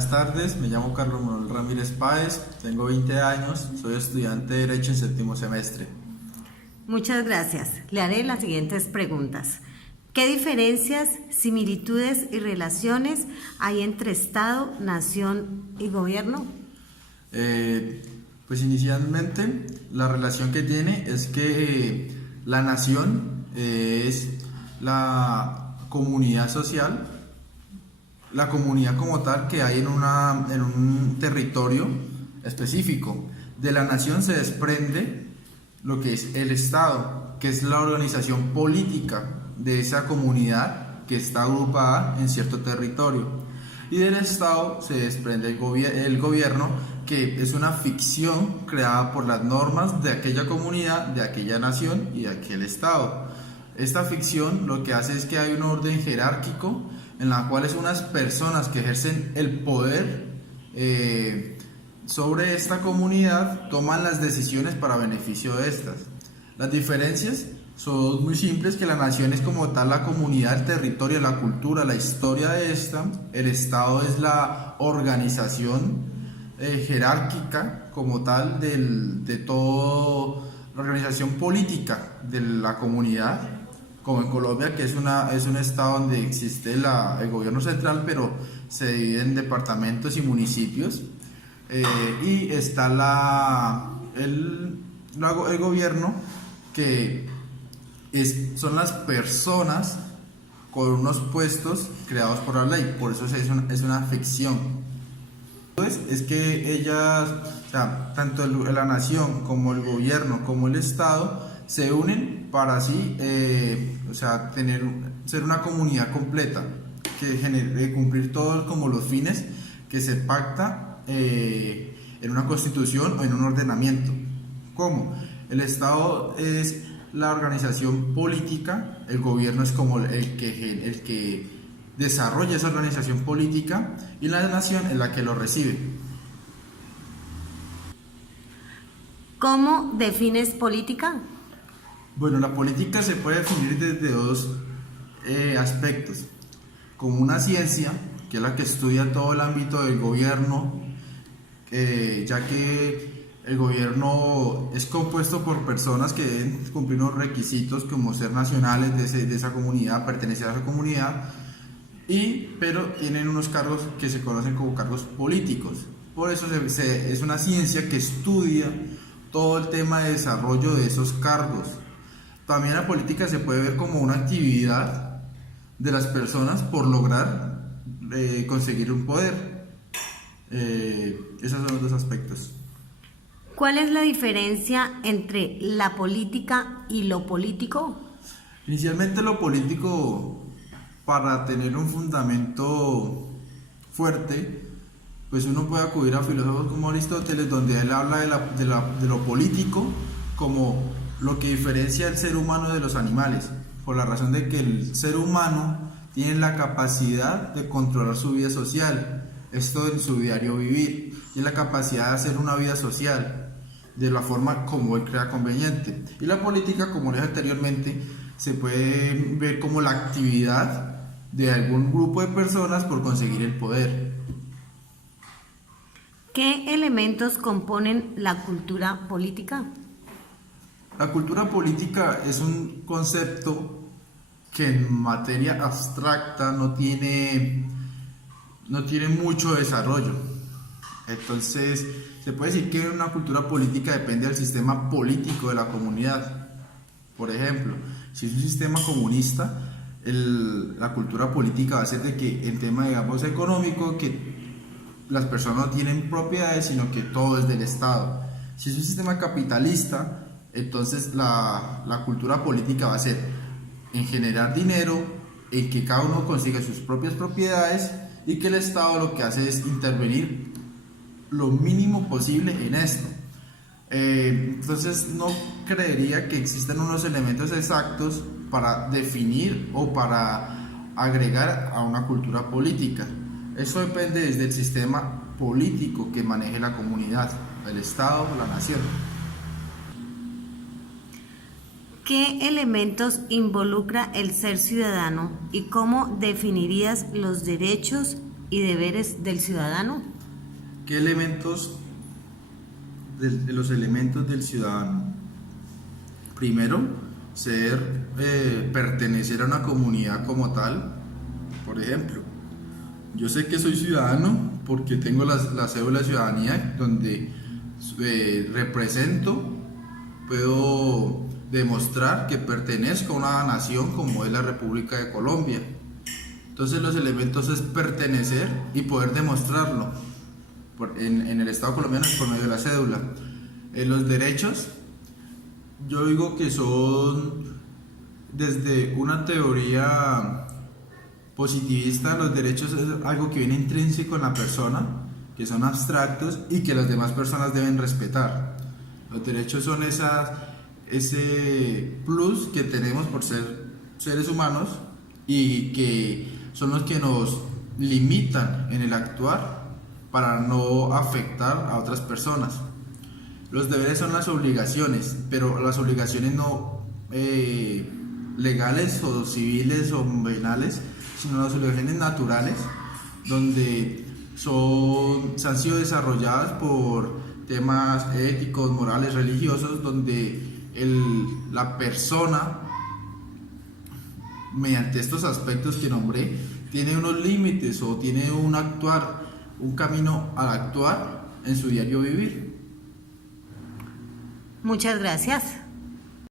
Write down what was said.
Buenas tardes, me llamo Carlos Manuel Ramírez Páez, tengo 20 años, soy estudiante de Derecho en séptimo semestre. Muchas gracias. Le haré las siguientes preguntas. ¿Qué diferencias, similitudes y relaciones hay entre Estado, nación y gobierno? Pues inicialmente la relación que tiene es que la nación es la comunidad social, la comunidad como tal que hay en un territorio específico. De la nación se desprende lo que es el Estado, que es la organización política de esa comunidad que está agrupada en cierto territorio. Y del Estado se desprende el gobierno, que es una ficción creada por las normas de aquella comunidad, de aquella nación y de aquel Estado. Esta ficción lo que hace es que hay un orden jerárquico en la cual es unas personas que ejercen el poder sobre esta comunidad toman las decisiones para beneficio de estas. Las diferencias son muy simples, que la nación es como tal la comunidad, el territorio, la cultura, la historia de esta. El Estado es la organización jerárquica como tal de toda la organización política de la comunidad, como en Colombia, que es un estado donde existe el gobierno central, pero se divide en departamentos y municipios. Y está el gobierno, que son las personas con unos puestos creados por la ley, por eso es una ficción. Entonces, es que ellas, o sea, tanto la nación como el gobierno como el Estado se unen para así, o sea, ser una comunidad completa que cumplir todos como los fines que se pacta en una constitución o en un ordenamiento. ¿Cómo? El Estado es la organización política, el gobierno es como el que desarrolla esa organización política, y la nación es la que lo recibe. ¿Cómo defines política? Bueno, la política se puede definir desde dos aspectos: como una ciencia, que es la que estudia todo el ámbito del gobierno, ya que el gobierno es compuesto por personas que deben cumplir unos requisitos como ser nacionales de esa comunidad, pertenecer a esa comunidad, pero tienen unos cargos que se conocen como cargos políticos. Por eso es una ciencia que estudia todo el tema de desarrollo de esos cargos. También la política se puede ver como una actividad de las personas por lograr conseguir un poder. Esos son los dos aspectos. ¿Cuál es la diferencia entre la política y lo político? Inicialmente lo político, para tener un fundamento fuerte, pues uno puede acudir a filósofos como Aristóteles, donde él habla de lo político como lo que diferencia al ser humano de los animales, por la razón de que el ser humano tiene la capacidad de controlar su vida social, esto en su diario vivir, y la capacidad de hacer una vida social de la forma como él crea conveniente. Y la política, como les dije anteriormente, se puede ver como la actividad de algún grupo de personas por conseguir el poder. ¿Qué elementos componen la cultura política? La cultura política es un concepto que en materia abstracta no tiene mucho desarrollo. Entonces, se puede decir que una cultura política depende del sistema político de la comunidad. Por ejemplo, si es un sistema comunista, la cultura política va a ser de que en tema, digamos, económico, que las personas no tienen propiedades, sino que todo es del Estado. Si es un sistema capitalista, entonces la cultura política va a ser en generar dinero, en que cada uno consiga sus propias propiedades, y que el Estado lo que hace es intervenir lo mínimo posible en esto. Entonces no creería que existan unos elementos exactos para definir o para agregar a una cultura política. Eso depende desde el sistema político que maneje la comunidad, el Estado o la nación. ¿Qué elementos involucra el ser ciudadano y cómo definirías los derechos y deberes del ciudadano? ¿Qué elementos de los elementos del ciudadano? Primero, pertenecer a una comunidad como tal. Por ejemplo, yo sé que soy ciudadano porque tengo la cédula de ciudadanía donde represento, puedo demostrar que pertenezco a una nación como es la República de Colombia. Entonces los elementos es pertenecer y poder demostrarlo en el Estado colombiano por medio de la cédula. Los derechos, yo digo que son desde una teoría positivista, los derechos es algo que viene intrínseco en la persona, que son abstractos y que las demás personas deben respetar. Los derechos son ese plus que tenemos por ser seres humanos y que son los que nos limitan en el actuar para no afectar a otras personas. Los deberes son las obligaciones, pero las obligaciones no legales o civiles o penales, sino las obligaciones naturales, donde se han sido desarrolladas por temas éticos, morales, religiosos, donde la persona, mediante estos aspectos que nombré, tiene unos límites o tiene un camino al actuar en su diario vivir. Muchas gracias.